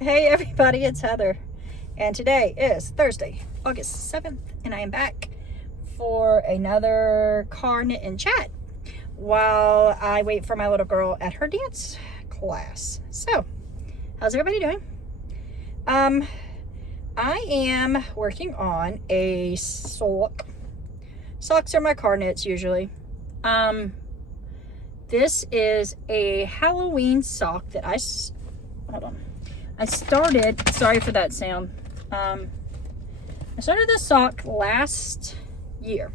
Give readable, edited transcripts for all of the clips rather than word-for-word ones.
Hey everybody, it's Heather, and today is Thursday, August 7th, and I am back for another car knit and chat while I wait for my little girl at her dance class. So, how's everybody doing? I am working on a sock. Socks are my car knits usually. This is a Halloween sock that I started, sorry for that sound. I started this sock last year.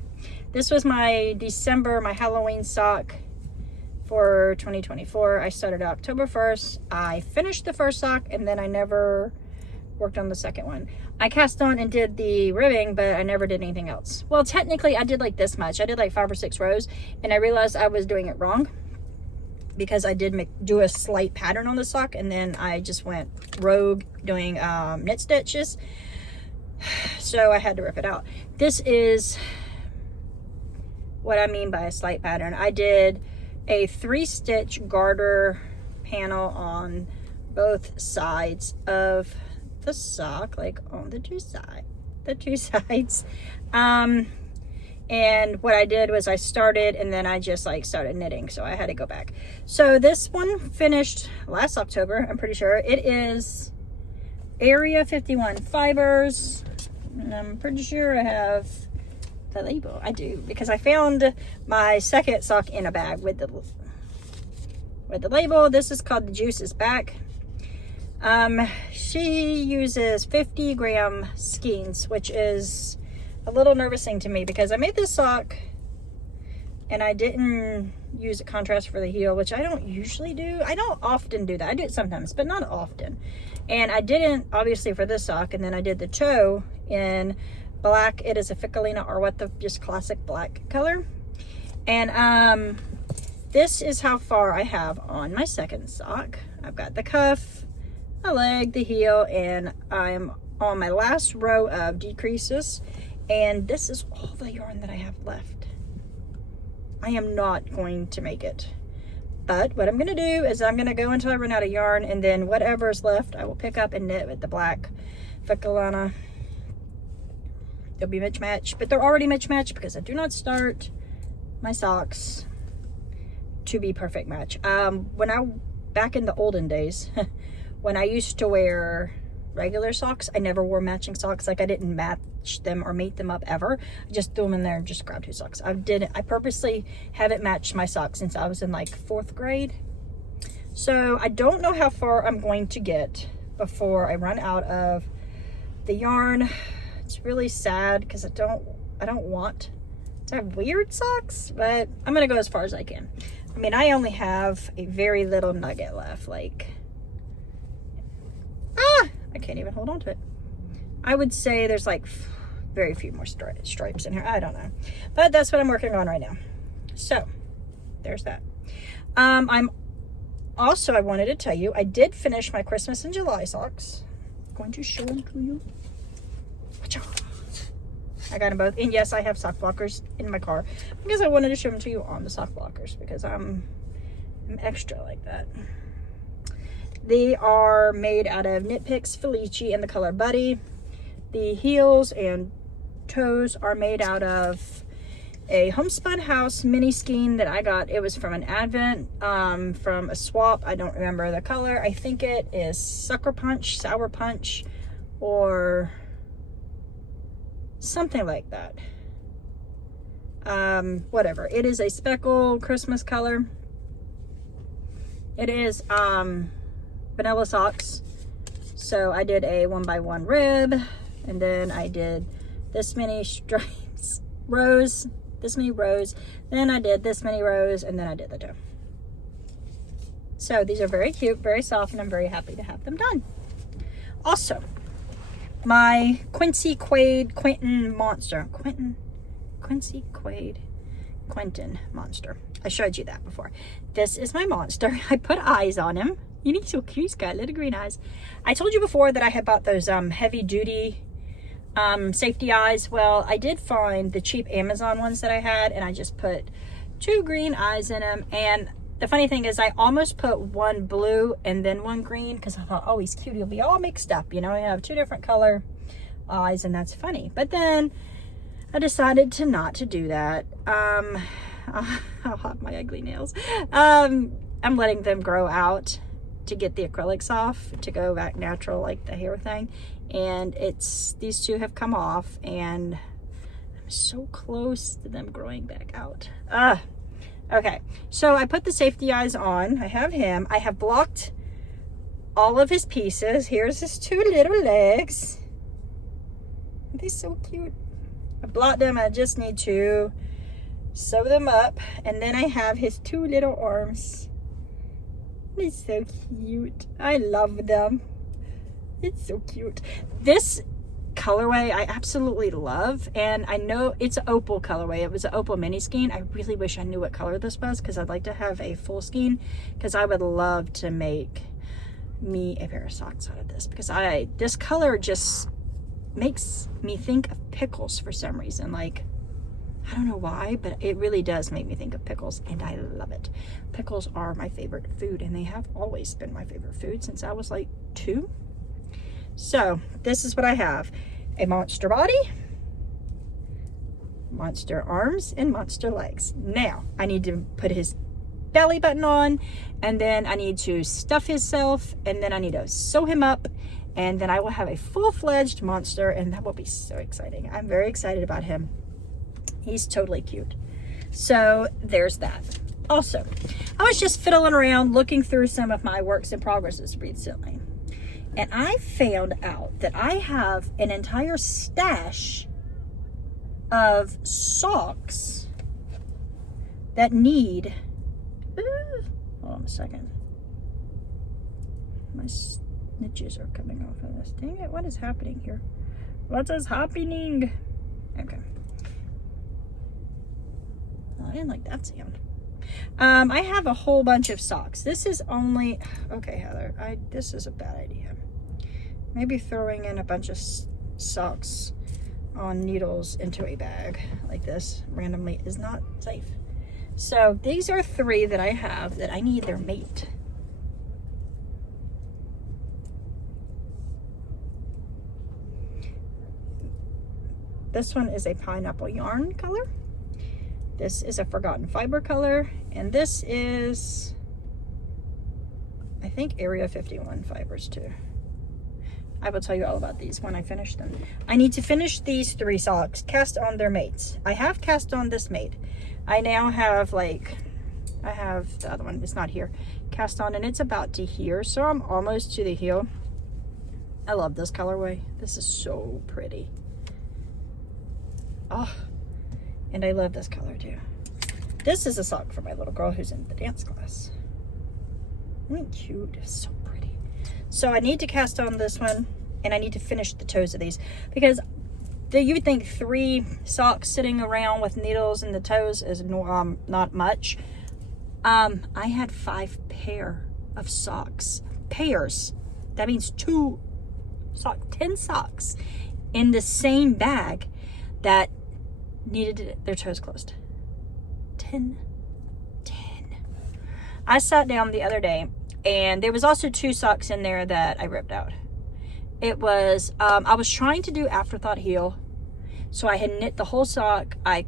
This was my my Halloween sock for 2024. I started October 1st. I finished the first sock and then I never worked on the second one. I cast on and did the ribbing, but I never did anything else. Well, technically I did like this much. I did like 5 or 6 rows and I realized I was doing it wrong, because I did do a slight pattern on the sock and then I just went rogue doing knit stitches, so I had to rip it out. This is what I mean by a slight pattern. I did a 3-stitch garter panel on both sides of the sock, like on the two sides. And what I did was I started and then I just started knitting, so I had to go back. So this one finished last October, I'm pretty sure. It is Area 51 fibers, and I'm pretty sure I have the label. I do, because I found my second sock in a bag with the label. This is called The Juice Is Back. She uses 50-gram skeins, which is a little nervousing to me because I made this sock and I didn't use a contrast for the heel, which I don't usually do. I don't often do that. I do it sometimes, but not often. And I didn't, obviously, for this sock. And then I did the toe in black. It is a Ficalina Arwetta, just classic black color. And this is how far I have on my second sock. I've got the cuff, the leg, the heel, and I'm on my last row of decreases. And this is all the yarn that I have left. I am not going to make it. But what I'm going to do is I'm going to go until I run out of yarn, and then whatever is left, I will pick up and knit with the black Ficalina. They'll be mismatched, but they're already mismatched because I do not start my socks to be perfect match. Back in the olden days, when I used to wear regular socks, I never wore matching socks. I didn't match them or mate them up ever. I just threw them in there and just grabbed 2 socks. I purposely haven't matched my socks since I was in 4th grade. So I don't know how far I'm going to get before I run out of the yarn. It's really sad because I don't want to have weird socks, but I'm gonna go as far as I can. I mean, I only have a very little nugget left, I can't even hold on to it. I would say there's very few more stripes in here. I don't know. But that's what I'm working on right now. So, there's that. I wanted to tell you, I did finish my Christmas and July socks. I'm going to show them to you. I got them both. And yes, I have sock blockers in my car because I wanted to show them to you on the sock blockers because I'm extra like that. They are made out of Knit Picks Felici in the color Buddy. The heels and toes are made out of a Homespun House mini skein that I got. It was from an Advent, from a swap. I don't remember the color. I think it is Sucker Punch, Sour Punch, or something like that. Whatever. It is a speckled Christmas color. It is, vanilla socks. So I did a 1x1 rib, and then I did this many rows, then I did this many rows, and then I did the toe. So these are very cute, very soft, and I'm very happy to have them done. Also, my Quincy Quaid Quentin monster. Quincy Quaid Quentin monster. I showed you that before. This is my monster. I put eyes on him. He's so cute. He's got little green eyes. I told you before that I had bought those heavy duty safety eyes. Well, I did find the cheap Amazon ones that I had, and I just put 2 green eyes in them, and the funny thing is I almost put one blue and then one green because I thought, oh, he's cute. He'll be all mixed up. You know, I have two different color eyes and that's funny. But then I decided to not to do that. I'll have my ugly nails. I'm letting them grow out to get the acrylics off to go back natural like the hair thing. And these two have come off and I'm so close to them growing back out. Okay, so I put the safety eyes on. I have him. I have blocked all of his pieces. Here's his two little legs. Aren't they so cute? I blocked them. I just need to sew them up. And then I have his two little arms. They're so cute. I love them. It's so cute. This colorway I absolutely love, and I know it's an opal colorway. It was an opal mini skein. I really wish I knew what color this was because I'd like to have a full skein because I would love to make me a pair of socks out of this because this color just makes me think of pickles for some reason. Like, I don't know why, but it really does make me think of pickles, and I love it. Pickles are my favorite food, and they have always been my favorite food since I was like 2. So this is what I have: a monster body, monster arms, and monster legs. Now I need to put his belly button on, and then I need to stuff himself, and then I need to sew him up, and then I will have a full-fledged monster, and that will be so exciting. I'm very excited about him. He's totally cute. So there's that. Also, I was just fiddling around looking through some of my works in progresses recently, and I found out that I have an entire stash of socks that need, hold on a second. My snitches are coming off of this. Dang it, what is happening here? What is happening? Okay. Oh, I didn't like that sound. I have a whole bunch of socks. This is only, okay, Heather, this is a bad idea. Maybe throwing in a bunch of socks on needles into a bag like this randomly is not safe. So these are 3 that I have that I need their mate. This one is a pineapple yarn color. This is a forgotten fiber color, and this is, I think, Area 51 fibers too. I will tell you all about these when I finish them. I need to finish these 3 socks, cast on their mates. I have cast on this mate. I now have I have the other one, it's not here, cast on, and it's about to here, so I'm almost to the heel. I love this colorway. This is so pretty. Oh, and I love this color too. This is a sock for my little girl who's in the dance class. Isn't it cute? It's so pretty. So I need to cast on this one, and I need to finish the toes of these because you would think 3 socks sitting around with needles in the toes is not much. I had 5 pair of socks. Pairs. That means 2 socks, 10 socks in the same bag that needed their toes closed. 10. I sat down the other day, and there was also 2 socks in there that I ripped out. It was, I was trying to do afterthought heel, so I had knit the whole sock. I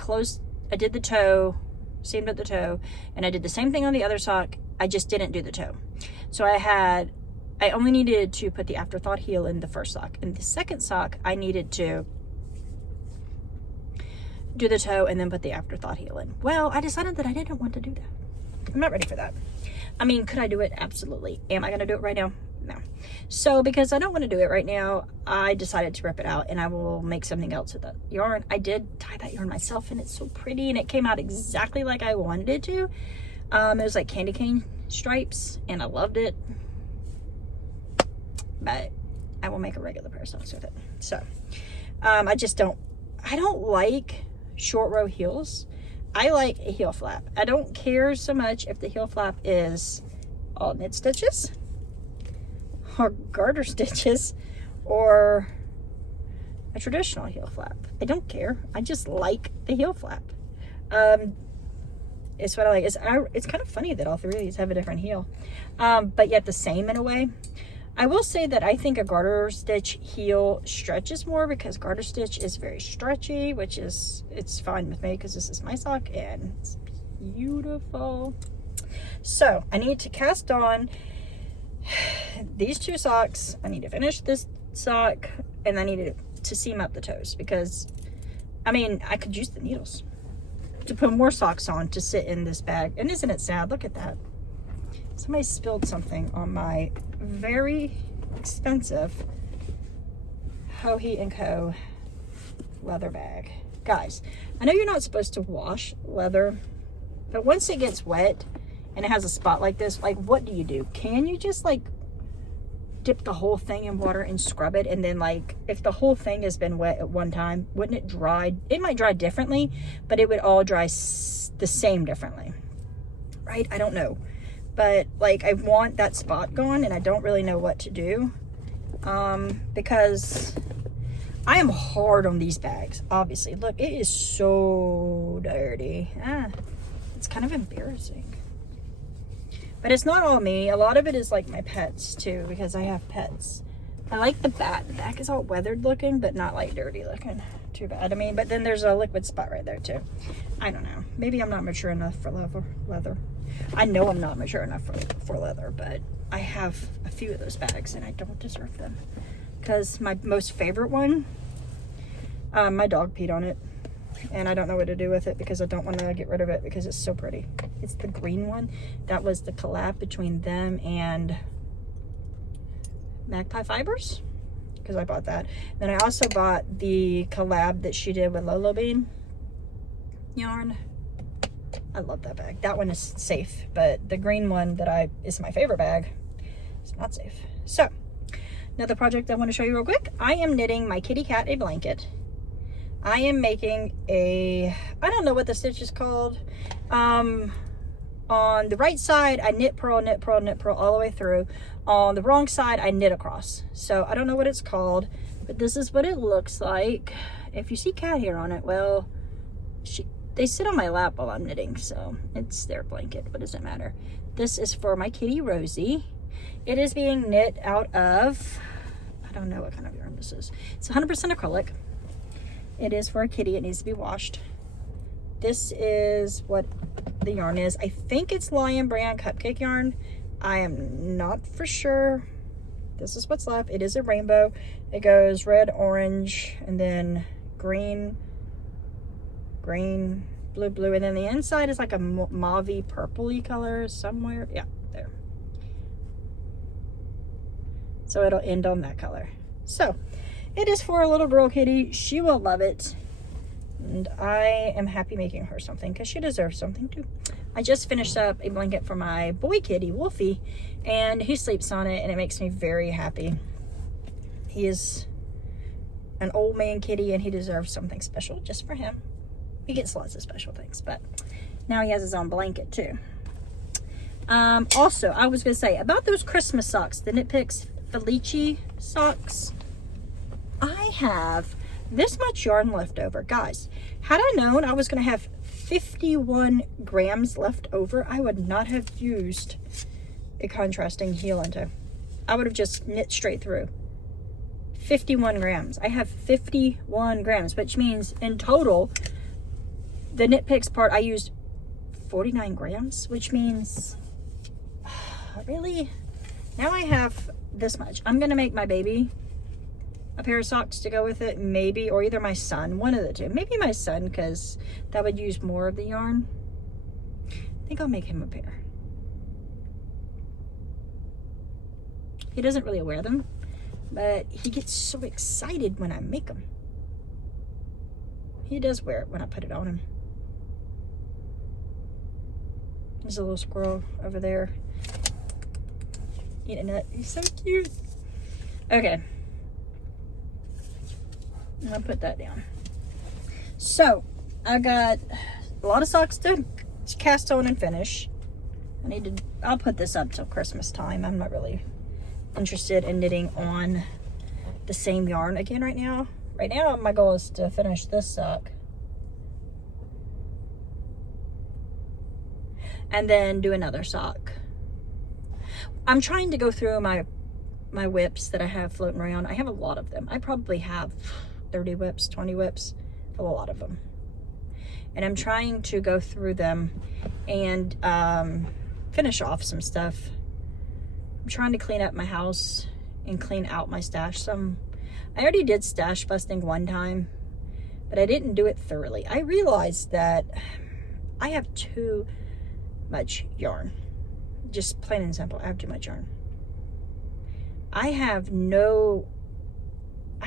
did the toe, seamed up the toe, and I did the same thing on the other sock. I just didn't do the toe. So I only needed to put the afterthought heel in the first sock. In the second sock, I needed to do the toe and then put the afterthought heel in. Well, I decided that I didn't want to do that. I'm not ready for that. I mean, could I do it? Absolutely. Am I going to do it right now? No. So because I don't want to do it right now, I decided to rip it out, and I will make something else with that yarn. I did tie that yarn myself, and it's so pretty, and it came out exactly like I wanted it to. It was like candy cane stripes, and I loved it. But I will make a regular pair of socks with it. So I don't like short row heels. I like a heel flap. I don't care so much if the heel flap is all knit stitches or garter stitches or a traditional heel flap. I don't care. I just like the heel flap. It's what I like. It's kind of funny that all three of these have a different heel, but yet the same in a way. I will say that I think a garter stitch heel stretches more because garter stitch is very stretchy, which is, it's fine with me because this is my sock and it's beautiful. So I need to cast on these two socks. I need to finish this sock and I need to seam up the toes because, I mean, I could use the needles to put more socks on to sit in this bag. And isn't it sad? Look at that. Somebody spilled something on my very expensive Ho-He & Co. leather bag. Guys, I know you're not supposed to wash leather, but once it gets wet and it has a spot like this, like, what do? Can you just like dip the whole thing in water and scrub it? And then, like, if the whole thing has been wet at one time, wouldn't it dry? It might dry differently, but it would all dry the same differently, right? I don't know. But like, I want that spot gone and I don't really know what to do, because I am hard on these bags. Obviously, look, it is so dirty. It's kind of embarrassing, but it's not all me. A lot of it is like my pets too, because I have pets. I like the back. The back is all weathered looking, but not like dirty looking. Too bad. I mean, but then there's a liquid spot right there too. I don't know. Maybe I'm not mature enough for leather. I know I'm not mature enough for leather, but I have a few of those bags and I don't deserve them. Because my most favorite one, my dog peed on it. And I don't know what to do with it because I don't want to get rid of it because it's so pretty. It's the green one. That was the collab between them and Magpie Fibers, because I bought that. Then I also bought the collab that she did with Lolo Bean yarn. I love that bag. That one is safe, but the green one that is my favorite bag is not safe. So another project I want to show you real quick. I am knitting my kitty cat a blanket. I am making I don't know what the stitch is called. On the right side, I knit, purl, knit, purl, knit, purl all the way through. On the wrong side, I knit across. So I don't know what it's called, but this is what it looks like. If you see cat hair on it, well, they sit on my lap while I'm knitting, so it's their blanket. What does it matter? This is for my kitty Rosie. It is being knit out of, I don't know what kind of yarn this is. It's 100% acrylic. It is for a kitty. It needs to be washed. This is what the yarn is. I think it's Lion Brand Cupcake yarn. I am not for sure. This is what's left. It is a rainbow. It goes red, orange, and then green, blue, blue, and then the inside is like a mauvey purpley color somewhere. Yeah, there. So it'll end on that color. So it is for a little girl kitty. She will love it. And I am happy making her something because she deserves something too. I just finished up a blanket for my boy kitty, Wolfie, and he sleeps on it and it makes me very happy. He is an old man kitty and he deserves something special just for him. He gets lots of special things, but now he has his own blanket too. Also, I was going to say about those Christmas socks, the Knit Picks Felici socks. I have this much yarn left over. Guys, had I known I was going to have 51 grams left over, I would not have used a contrasting heel into. I would have just knit straight through. 51 grams. I have 51 grams, which means in total, the Knit Picks part, I used 49 grams, which means, really? Now I have this much. I'm going to make my baby a pair of socks to go with it, maybe, or either my son, one of the two. Maybe my son, because that would use more of the yarn. I think I'll make him a pair. He doesn't really wear them, but he gets so excited when I make them. He does wear it when I put it on him. There's a little squirrel over there eating a nut. He's so cute. Okay. I'm gonna put that down. So I got a lot of socks to cast on and finish. I'll put this up till Christmas time. I'm not really interested in knitting on the same yarn again right now. Right now my goal is to finish this sock and then do another sock. I'm trying to go through my whips that I have floating around. I have a lot of them. I probably have 30 whips, 20 whips, a lot of them. And I'm trying to go through them and finish off some stuff. I'm trying to clean up my house and clean out my stash some. I already did stash busting one time, but I didn't do it thoroughly. I realized that I have too much yarn. Just plain and simple, I have too much yarn. I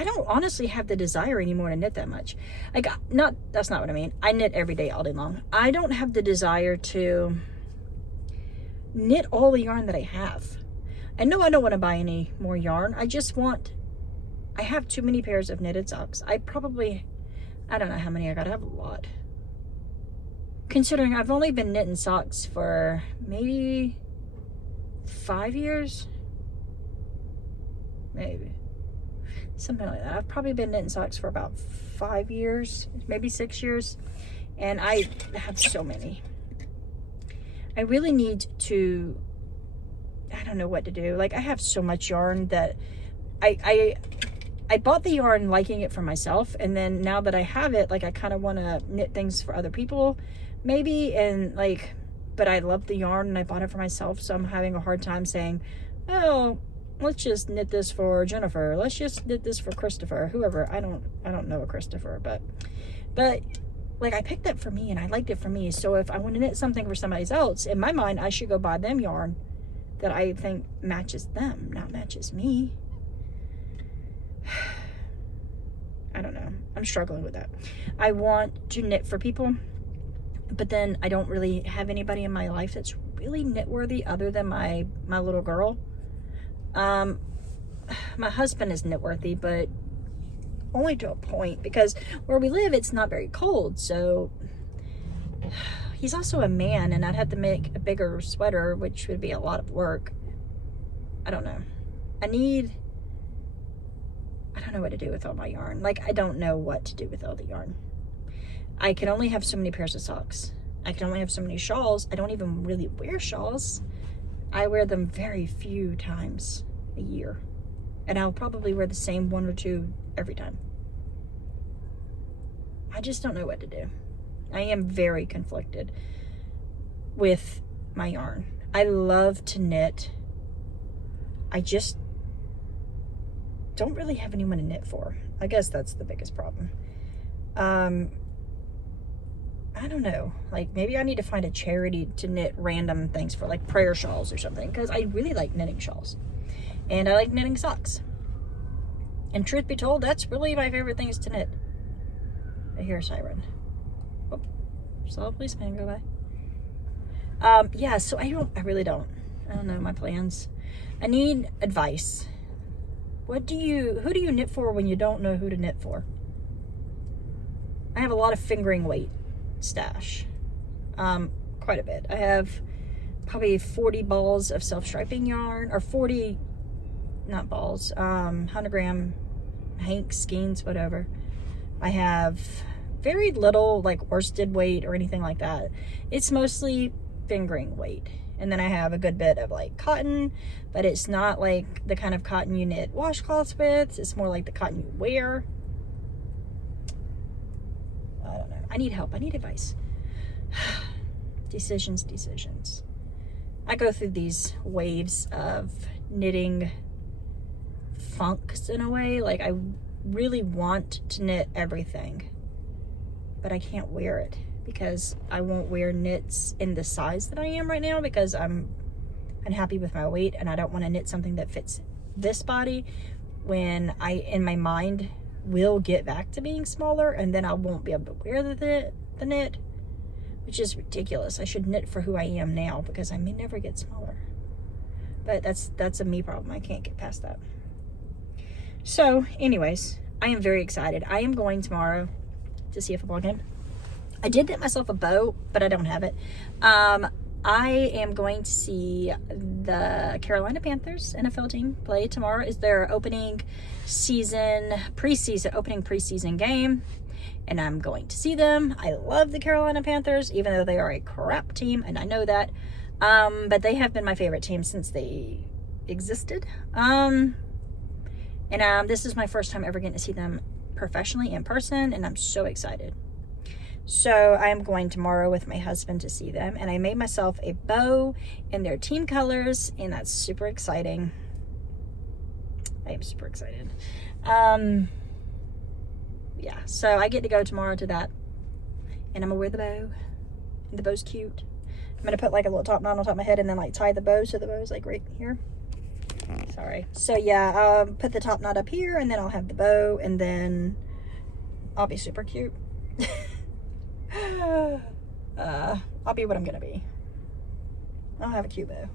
don't honestly have the desire anymore to knit that much. That's not what I mean. I knit every day, all day long. I don't have the desire to knit all the yarn that I have. I know I don't want to buy any more yarn. I have too many pairs of knitted socks. I don't know how many I got. I have a lot. Considering I've only been knitting socks for maybe 5 years. Maybe. Something like that. I've probably been knitting socks for about 5 years, maybe 6 years. And I have so many. I really need to, I don't know what to do. Like, I have so much yarn that I bought the yarn liking it for myself, and then now that I have it, like, I kind of want to knit things for other people, maybe, and like, but I love the yarn and I bought it for myself, so I'm having a hard time saying, oh, let's just knit this for Jennifer, let's just knit this for Christopher, whoever. I don't know a Christopher, but like, I picked that for me and I liked it for me, so if I want to knit something for somebody else, in my mind, I should go buy them yarn that I think matches them, not matches me. I don't know. I'm struggling with that. I want to knit for people, but then I don't really have anybody in my life that's really knit worthy other than my little girl. My husband is knit worthy, but only to a point, because where we live, it's not very cold. So he's also a man, and I'd have to make a bigger sweater, which would be a lot of work. I don't know. I don't know what to do with all my yarn. Like, I don't know what to do with all the yarn. I can only have so many pairs of socks. I can only have so many shawls. I don't even really wear shawls. I wear them very few times a year. And I'll probably wear the same one or two every time. I just don't know what to do. I am very conflicted with my yarn. I love to knit. I just don't really have anyone to knit for. I guess that's the biggest problem. I don't know. Like, maybe I need to find a charity to knit random things for, like prayer shawls or something, because I really like knitting shawls. And I like knitting socks. And truth be told, that's really my favorite things to knit. I hear a siren. Oh, saw a policeman go by. Yeah, so I really don't. I don't know my plans. I need advice. Who do you knit for when you don't know who to knit for? I have a lot of fingering weight stash. Quite a bit. I have probably 40 balls of self-striping yarn, or 40, not balls, 100 gram hank, skeins, whatever. I have very little like worsted weight or anything like that. It's mostly fingering weight. And then I have a good bit of like cotton, but it's not like the kind of cotton you knit washcloths with. It's more like the cotton you wear. I don't know. I need help. I need advice. Decisions. I go through these waves of knitting funks in a way. Like, I really want to knit everything, but I can't wear it because I won't wear knits in the size that I am right now, because I'm unhappy with my weight and I don't want to knit something that fits this body when I, in my mind, will get back to being smaller, and then I won't be able to wear the knit, which is ridiculous. I should knit for who I am now, because I may never get smaller. But that's a me problem. I can't get past that. So anyways, I am very excited. I am going tomorrow to see a football game. I did knit myself a bow, but I don't have it. I am going to see the Carolina Panthers NFL team play tomorrow. Is their opening preseason game. and I'm going to see them. I love the Carolina Panthers, even though they are a crap team, and I know that. But they have been my favorite team since they existed. This is my first time ever getting to see them professionally in person, and I'm so excited. So I am going tomorrow with my husband to see them, and I made myself a bow in their team colors, and that's super exciting. I am super excited. Yeah, so I get to go tomorrow to that, and I'm gonna wear the bow, and the bow's cute. I'm gonna put like a little top knot on top of my head and then like tie the bow so the bow's like right here. Sorry. So yeah, put the top knot up here, and then I'll have the bow, and then I'll be super cute. I'll be what I'm gonna be. I'll have a cute bow.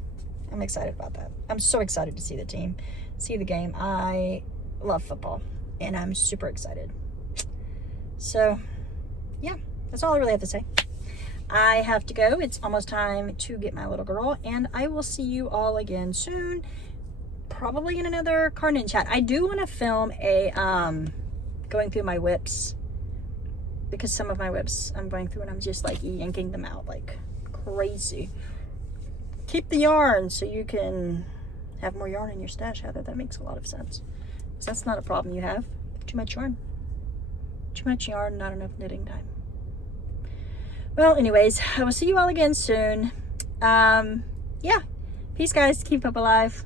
I'm excited about that. I'm so excited to see the team, see the game. I love football, and I'm super excited. So yeah, that's all I really have to say. I have to go. It's almost time to get my little girl, and I will see you all again soon, probably in another Carnon chat. I do want to film a going through my whips, because some of my whips I'm going through and I'm just like yanking them out like crazy. Keep the yarn so you can have more yarn in your stash, Heather. That makes a lot of sense. So that's not a problem you have. Too much yarn. Too much yarn, not enough knitting time. Well, anyways, I will see you all again soon. Yeah. Peace, guys. Keep up alive.